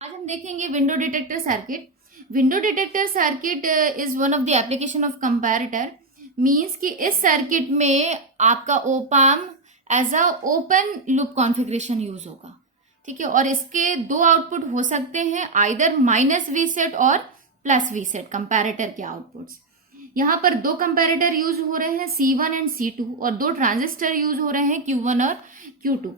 आज हम देखेंगे window detector circuit. Window detector circuit is one of the application of comparator. Means कि इस सर्किट में आपका opamp as a open loop configuration use होगा, ठीक है। और इसके दो आउटपुट हो सकते हैं, आइदर माइनस वी सेट और प्लस वी सेट कंपैरेटर के आउटपुट्स। यहाँ पर दो कंपैरेटर यूज हो रहे हैं C1 एंड C2 और दो ट्रांजिस्टर यूज हो रहे हैं Q1 और Q2।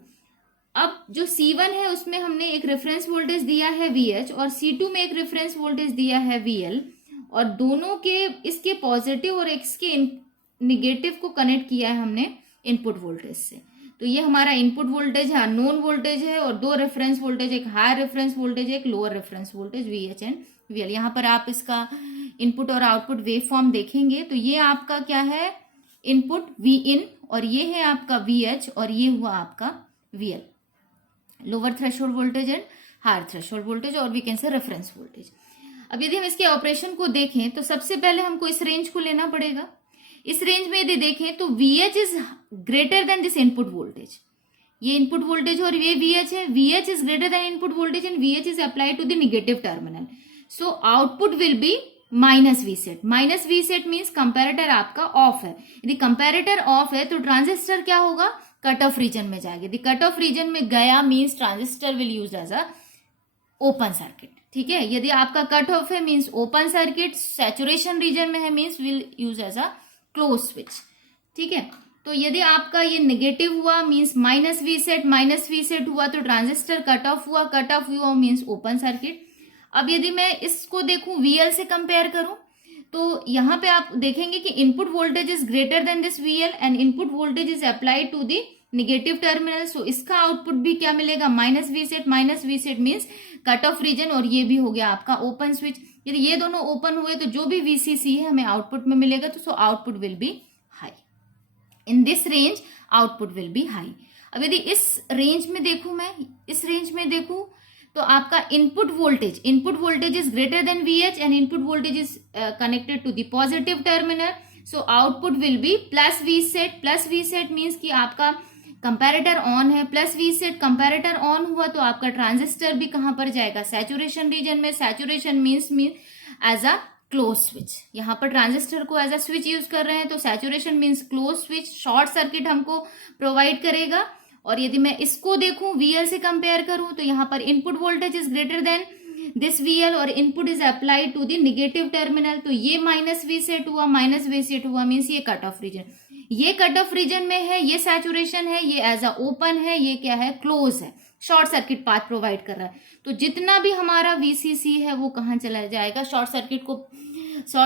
अब जो C1 है उसमें हमने एक रेफरेंस वोल्टेज दिया है VH और C2 में एक रेफरेंस वोल्टेज दिया है VL और दोनों के इसके पॉजिटिव और इसके निगेटिव को कनेक्ट किया है हमने इनपुट वोल्टेज से। तो ये हमारा इनपुट वोल्टेज है, अननोन वोल्टेज है और दो रेफरेंस वोल्टेज, एक हायर रेफरेंस वोल्टेज है, एक lower reference voltage VH and VL। यहाँ पर आप इसका इनपुट और आउटपुट वेव फॉर्म देखेंगे तो ये आपका क्या है, इनपुट Vin और ये है आपका VH और ये हुआ आपका VL, lower threshold voltage and higher threshold voltage और we can say reference voltage. अब यदि हम इसके ऑपरेशन को देखें तो सबसे पहले हमको इस रेंज को लेना पड़ेगा। इस रेंज में यदि देखें तो VH is greater than this input voltage, ये इनपुट वोल्टेज और ये VH है, VH is greater than input voltage and VH is applied to the negative terminal. So output will be minus V sat. Minus V set means comparator आपका off है। यदि comparator of है तो transistor क्या होगा, cut off region में जाएगी। यदि कट ऑफ रीजन में गया means transistor will use as a open circuit, ठीक है। यदि आपका कट ऑफ है means open circuit, saturation region में है means will use as a close switch, ठीक है। तो यदि आपका ये नेगेटिव हुआ मीन्स माइनस वी सेट हुआ तो ट्रांजिस्टर कट ऑफ हुआ मीन्स ओपन सर्किट। अब यदि मैं इसको देखूं VL से कंपेयर करूं तो यहाँ पे आप देखेंगे कि input voltage is greater than this VL and input voltage is applied to the negative terminal. So इसका आउटपुट भी क्या मिलेगा, minus V set means cut off region और ये भी हो गया आपका ओपन स्विच। यदि ये दोनों ओपन हुए तो जो भी VCC है हमें आउटपुट में मिलेगा, तो सो output will B high. In this range output will B high. अब यदि इस रेंज में देखूं, मैं इस रेंज में देखूं तो आपका input voltage is greater than VH and input voltage is connected to the positive terminal. So output will be plus V set means कि आपका कंपैरेटर ऑन है, plus V sat comparator on हुआ तो आपका ट्रांजिस्टर भी कहां पर जाएगा, सैचुरेशन रीजन में। Saturation means as a close switch. यहाँ पर ट्रांजिस्टर को एज अ स्विच यूज कर रहे हैं तो saturation means close switch, short circuit हमको प्रोवाइड करेगा। और यदि मैं इसको देखूं VL से कंपेयर करूं तो यहाँ पर input voltage is greater than this VL और input is applied to the negative terminal. तो ये माइनस वी सेट हुआ मीन्स ये कट ऑफ रीजन, ये कट ऑफ रीजन में है, ये सैचुरेशन है, ये एज अ ओपन है, ये क्या है, क्लोज है, शॉर्ट सर्किट पाथ प्रोवाइड कर रहा है। तो जितना भी हमारा VCC है वो कहाँ चला जाएगा, शॉर्ट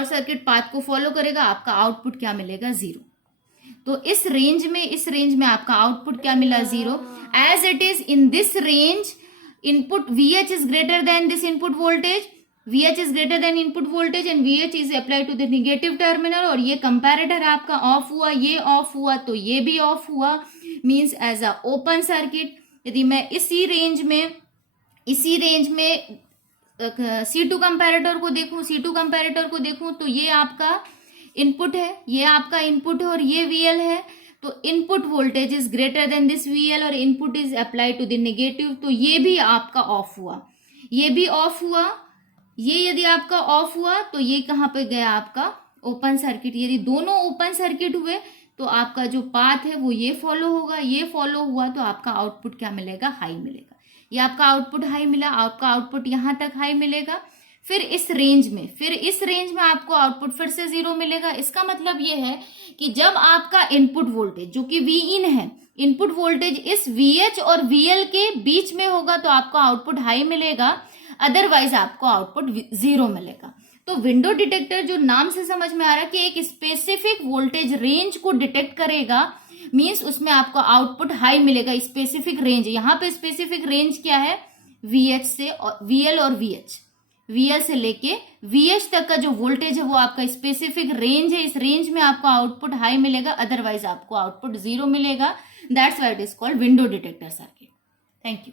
सर्किट पाथ को फॉलो करेगा। आपका आउटपुट क्या मिलेगा, जीरो। तो इस रेंज में आपका आउटपुट क्या मिला, zero. As it is in this range input VH is greater than this input voltage, VH is greater than input voltage and VH is applied to the negative terminal. और ये comparator आपका of हुआ, ये of हुआ तो ये भी off हुआ means as a open circuit. यदि मैं इसी रेंज में C2 कंपैरेटर को देखूं तो ये आपका इनपुट है, और ये VL है। तो input voltage is greater than this VL और input is applied to the negative, तो ये भी आपका ऑफ हुआ, ये भी ऑफ हुआ। ये यदि आपका ऑफ हुआ तो ये कहाँ पे गया, आपका ओपन सर्किट। यदि दोनों ओपन सर्किट हुए तो आपका जो पाथ है वो ये फॉलो होगा, ये फॉलो हुआ तो आपका आउटपुट क्या मिलेगा, हाई मिलेगा। ये आपका आउटपुट हाई मिला, आपका आउटपुट यहाँ तक हाई मिलेगा। फिर इस रेंज में आपको आउटपुट फिर से जीरो मिलेगा। इसका मतलब ये है कि जब आपका इनपुट वोल्टेज जो कि Vin है, इनपुट वोल्टेज इस VH और VL के बीच में होगा तो आपको आउटपुट हाई मिलेगा, अदरवाइज आपको आउटपुट जीरो मिलेगा। तो विंडो डिटेक्टर जो नाम से समझ में आ रहा है कि एक स्पेसिफिक वोल्टेज रेंज को डिटेक्ट करेगा, मींस उसमें आपको आउटपुट हाई मिलेगा। स्पेसिफिक रेंज, यहाँ पे स्पेसिफिक रेंज क्या है, VH से और VL और VL से लेके VH तक का जो वोल्टेज है वो आपका स्पेसिफिक रेंज है। इस रेंज में आपको आउटपुट हाई मिलेगा, अदरवाइज आपको आउटपुट जीरो मिलेगा। That's why it is called window detector circuit. Thank you.